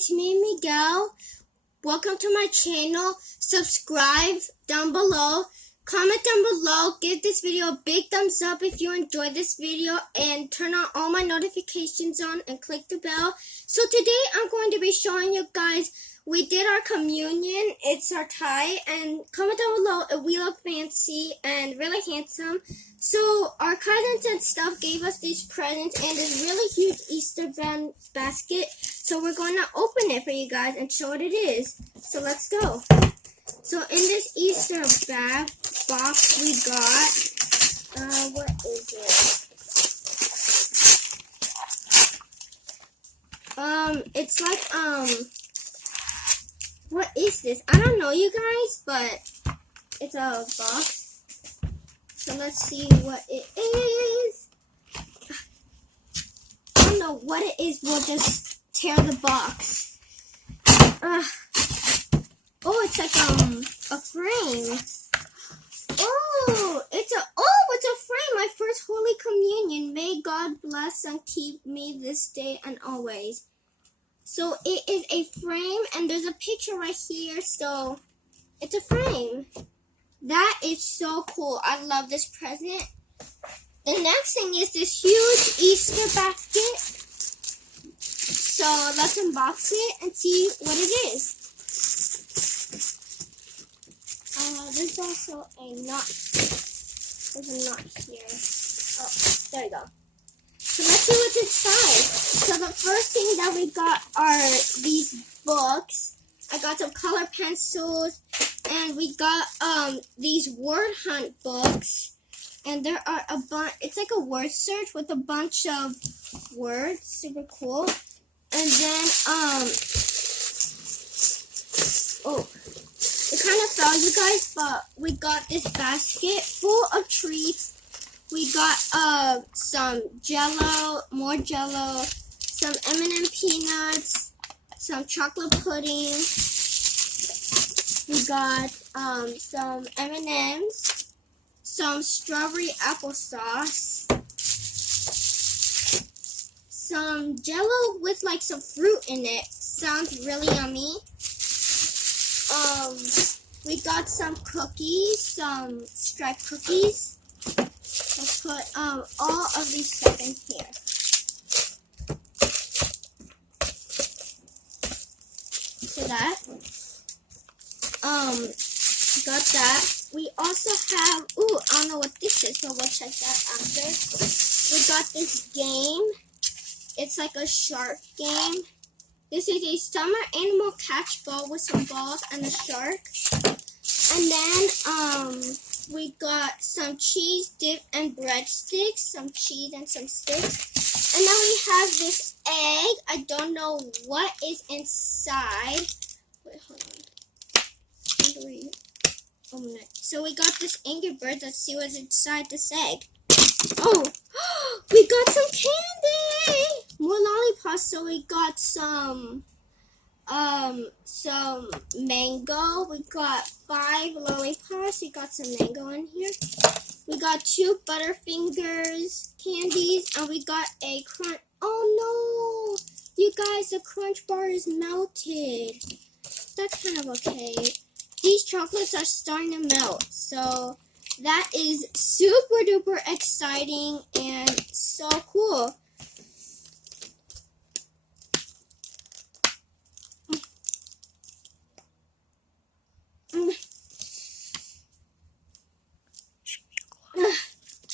it's me, Miguel. Welcome to my channel. Subscribe down below. Comment down below. Give this video a big thumbs up if you enjoyed this video. And turn on all my notifications on and click the bell. So today I'm going to be showing you guys, we did our communion. It's our tie. And comment down below if we look fancy and really handsome. So our cousins and stuff gave us these presents and this really huge Easter basket. So we're going to open it for you guys and show what it is. So let's go. So in this Easter box we got, what is it? It's like, what is this? I don't know, you guys, but it's a box. So let's see what it is. I don't know what it is. We'll just tear the box. Oh, it's like a frame. Oh, it's a frame. My first Holy Communion. May God bless and keep me this day and always. So it is a frame, and there's a picture right here. So it's a frame. That is so cool. I love this present. The next thing is this huge Easter basket. So let's unbox it and see what it is. There's also a knot. There's a knot here. Oh, there you go. So let's see what's inside. So the first thing that we got are these books. I got some color pencils, and we got these word hunt books, and there are a bunch. It's like a word search with a bunch of words, super cool. And then oh, it kind of fell, you guys, but we got this basket full of treats. We got some Jello, more Jello, some M&M peanuts, some chocolate pudding. We got some M&Ms, some strawberry applesauce, some Jello with like some fruit in it. Sounds really yummy. We got some cookies, some striped cookies. Let's put all of these stuff in here. So that. Got that. We also have, I don't know what this is, but we'll check that after. We got this game. It's like a shark game. This is a summer animal catch ball with some balls and a shark. And then, we got some cheese dip and breadsticks, some cheese and some sticks. And then we have this egg. I don't know what is inside. Wait, hold on. So we got this Angry Bird. Let's see what's inside this egg. Oh, we got some candy. More lollipops. So we got some mango. We got 5 lollipops. We got some mango in here. We got 2 Butterfingers candies, and we got a crunch. Oh no, you guys, the crunch bar is melted. That's kind of okay. These chocolates are starting to melt, so that is super duper exciting and so cool.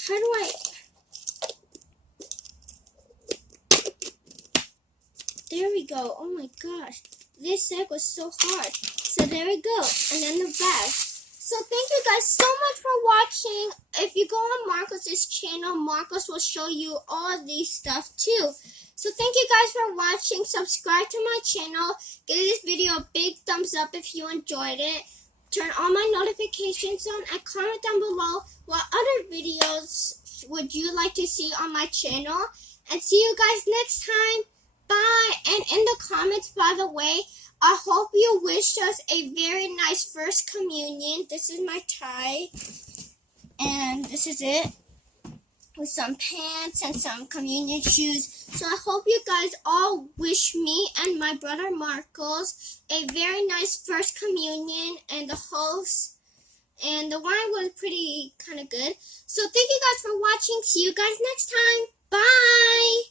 How do I? There we go. Oh my gosh. This egg was so hard. So there we go. And then the bag. So thank you guys so much for watching. If you go on Marcos's channel, Marcos will show you all of these stuff too. So thank you guys for watching. Subscribe to my channel. Give this video a big thumbs up if you enjoyed it. Turn all my notifications on and comment down below what other videos would you like to see on my channel. And see you guys next time. Bye. And in the comments, by the way, I hope you wish us a very nice first communion. This is my tie. And this is it. with some pants and some communion shoes. So I hope you guys all wish me and my my brother Marcos a very nice first communion, and the host, and the wine was pretty kind of good. So thank you guys for watching. See you guys next time. Bye!